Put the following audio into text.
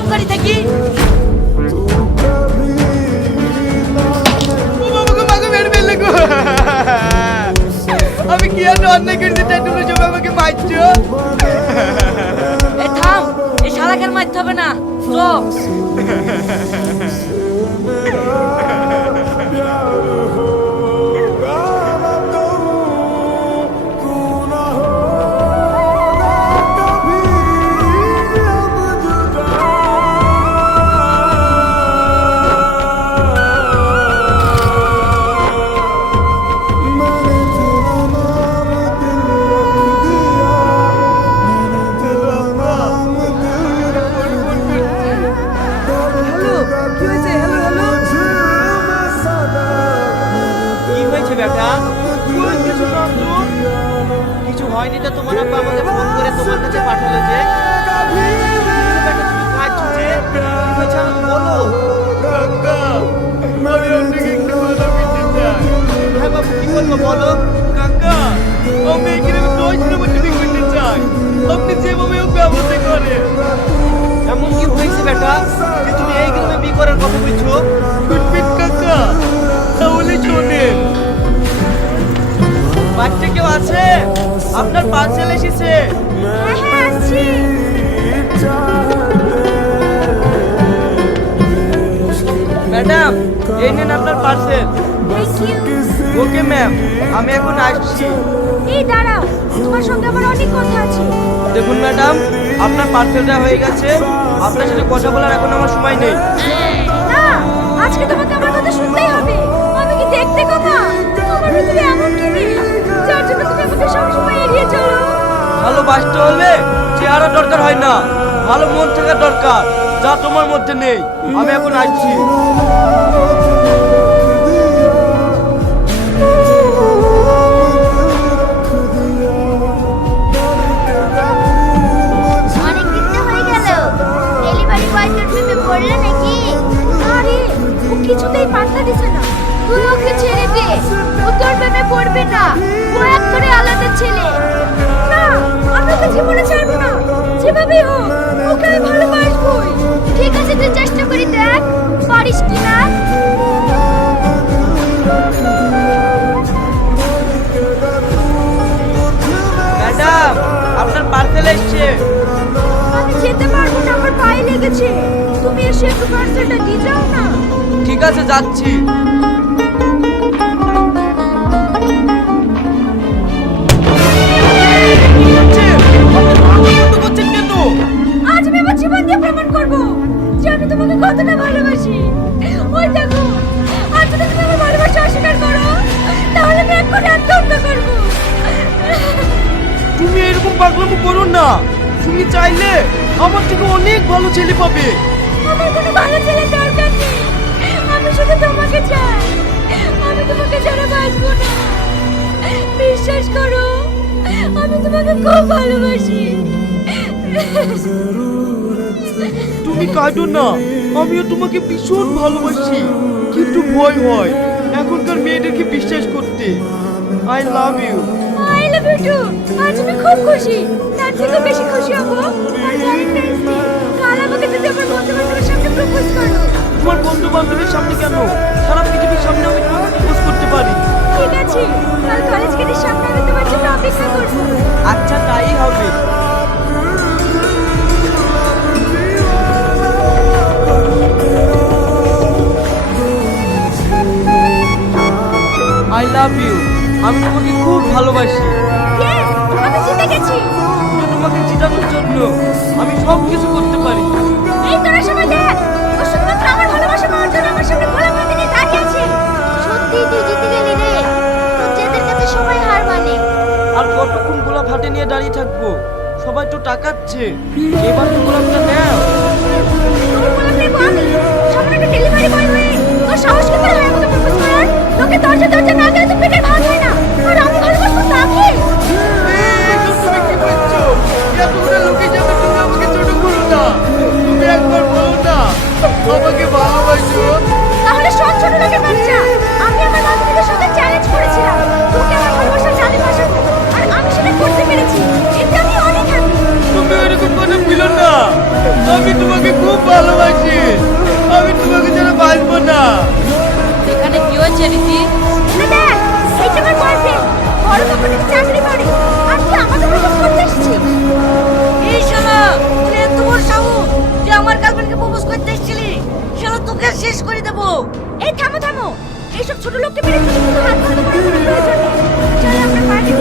কামকারি থাকি। আমি কি আর অন্যায় করেছি তাই তুমি সব আমাকে মারছো? এই থাম, এই শালাকে আর মারতে হবে না, চল। কিছু হয়নি তো তোমার আব্বা আমাকে ফোন করে তোমার কাছে পাঠালো যে তুমি খাচ্ছ যে কি হয়েছে আমাকে বলো। হ্যাঁ বাবু কি বলবো বলো। কাকা আমি এই গ্রামে 10 দিনের মধ্যে বিয়ে করতে চাই, আপনি যেভাবে হোক ব্যবস্থা করেন। এমন কি হয়েছে বেটা যে তুমি এই গ্রামে বিয়ে করার কথা বলছো? শুনবেন কাকা, তাহলে শোনেন। বাড়িতে কেউ আছে? আপনার পার্সেল এসেছে। হ্যাঁ আসছি। ম্যাডাম এই নিন আপনার parcel. Thank you. Okay ma'am, আমি এখন আসছি। এই দাঁড়াও, তোমার সঙ্গে আমার অনেক কথা আছে। দেখুন ম্যাডাম, আপনার পার্সেলটা হয়ে গেছে, আপনার সাথে কথা বলার এখন আমার সময় নেই। না, আজকে তোমাকে আমার কথা শুনতেই হবে। আমি কি দেখতে কথা? আমার ভিতরে এমন কি নেই যার জন্য তুমি আমাকে সবসময় এড়িয়ে চলো? ভালোবাসতে হলে চেহারা দরকার হয় না, ভালো মন থাকা দরকার, যা তোমার মধ্যে নেই। আমি এখন আসছি। অনেকদিন তো হয়ে গেল। ডেলিভারি বয় তোর প্রেমে পড়লো নাকি? আরে ও কিছুতেই পাত্তা দিছে না। তুই ওকে ছেড়ে দে, ও তোর প্রেমে পড়বে না। ও একবারে আলাদা ছেলে। না, আমি ওকে জীবনে ছাড়বো না। যেভাবেই হোক ওকে আমি ভালোবাসবই। ঠিক আছে, তুই চেষ্টা করে দেখ পারিস কিনা। ম্যাডাম আপনার পার্সেল এসেছে। আমি যেতে পারবো না, আমার পায়ে লেগেছে। তুমি এসে একটু পার্সেলটা দিয়ে যাও না। ঠিক আছে যাচ্ছি। আজ আমি আমার জীবন দিয়ে প্রমাণ করব যে আমি তোমাকে কতটা ভালোবাসি। ওই দেখো, আজ যদি তুমি আমার ভালোবাসা অস্বীকার করো তাহলে আমি এক্ষুনি আত্মহত্যা করব। তুমি এরকম পাগলামো করো না, তুমি চাইলে আমার থেকে অনেক ভালো ছেলে পাবে। আমার কোনো ভালো ছেলে দরকার নেই, আমি শুধু তোমাকে চাই। আমি তোমাকে ছাড়া বাঁচবো না। বিশ্বাস করো, আমি তোমাকে খুব ভালোবাসি। তুমি কাঁদো না, আমিও তোমাকে ভীষণ ভালোবাসি, কিন্তু ভয় হয় এখনকার মেয়েদেরকে বিশ্বাস করতে। I love you. I love you too. আজ আমি খুব খুশি, তার থেকে বেশি খুশি হব আর ভ্যালেন্টাইন্স ডে। কাল আমাকে যদি আমার বন্ধু বান্ধবের সামনে প্রপোজ করো। তোমার বন্ধু বান্ধবের সামনে কেন, সারা পৃথিবীর সামনে আমি তোমাকে প্রপোজ করতে পারি। ঠিক আছে, কাল কলেজ গেটের সামনে আমি তোমার জন্য অপেক্ষা করব। আচ্ছা তাই হবে। I love you. আমি তোমাকে খুব ভালোবাসি। ইয়েস, আমি জিতে গেছি। তোমাকে জিতানোর জন্য আমি সব কিছু করতে পারি। এই তোরা সবাই দেখ, ও শুধুমাত্র আমার ভালোবাসা পাওয়ার জন্য আমার সামনে গোলাপ হাতে নিয়ে দাঁড়িয়ে আছে। সত্যি তুই জিতে গেলি রে। তোর জেদের কাছে সবাই হার মানে। আর কতক্ষণ গোলাপ হাতে নিয়ে দাঁড়িয়ে থাকবো? সবাই তো টাকাচ্ছে, এবার তো গোলাপটা নাও। তোর গোলাপ নেবো আমি? সামনে একটা ডেলিভারি বয় হয়ে তোর সাহস কি করে হয় আমাকে প্রপোজ করার? লোকে দরজা দরজা না গেলে তো পেটের ভাত হয় না। আর আমি ভালোবাসবো তাকে। তুমি কি বলছো? এতগুলো লোকের সামনে তুমি আমাকে ছোট করো না। তুমি একবার বলো না আমাকে ভালোবাসো। তাহলে সব ছোট লোকের বাচ্চা, আমি আমার বান্ধবীদের সাথে চ্যালেঞ্জ করেছিলাম তোকে আমার ভালোবাসা জানে ভাসাবো, আর আমি সেটা করতে পেরেছি। এতে আমি অনেক হ্যাপি। তুমি এরকম কথা বলো না, আমি তোমাকে খুব চাকরি বাড়ি, আর তুই আমাকে প্রপোজ করতে এসেছিস? এই শালা, তুই এত বড় সাহস যে আমার গার্লফ্রেন্ডকে প্রপোজ করতে এসেছিলি? শালা তোকে শেষ করে দেবো। এই থামো থামো, এইসব ছোট লোককে মেরে তুমি শুধু হাত বন্ধ করে কোনো প্রয়োজন নেই। চলো আমরা পার্টি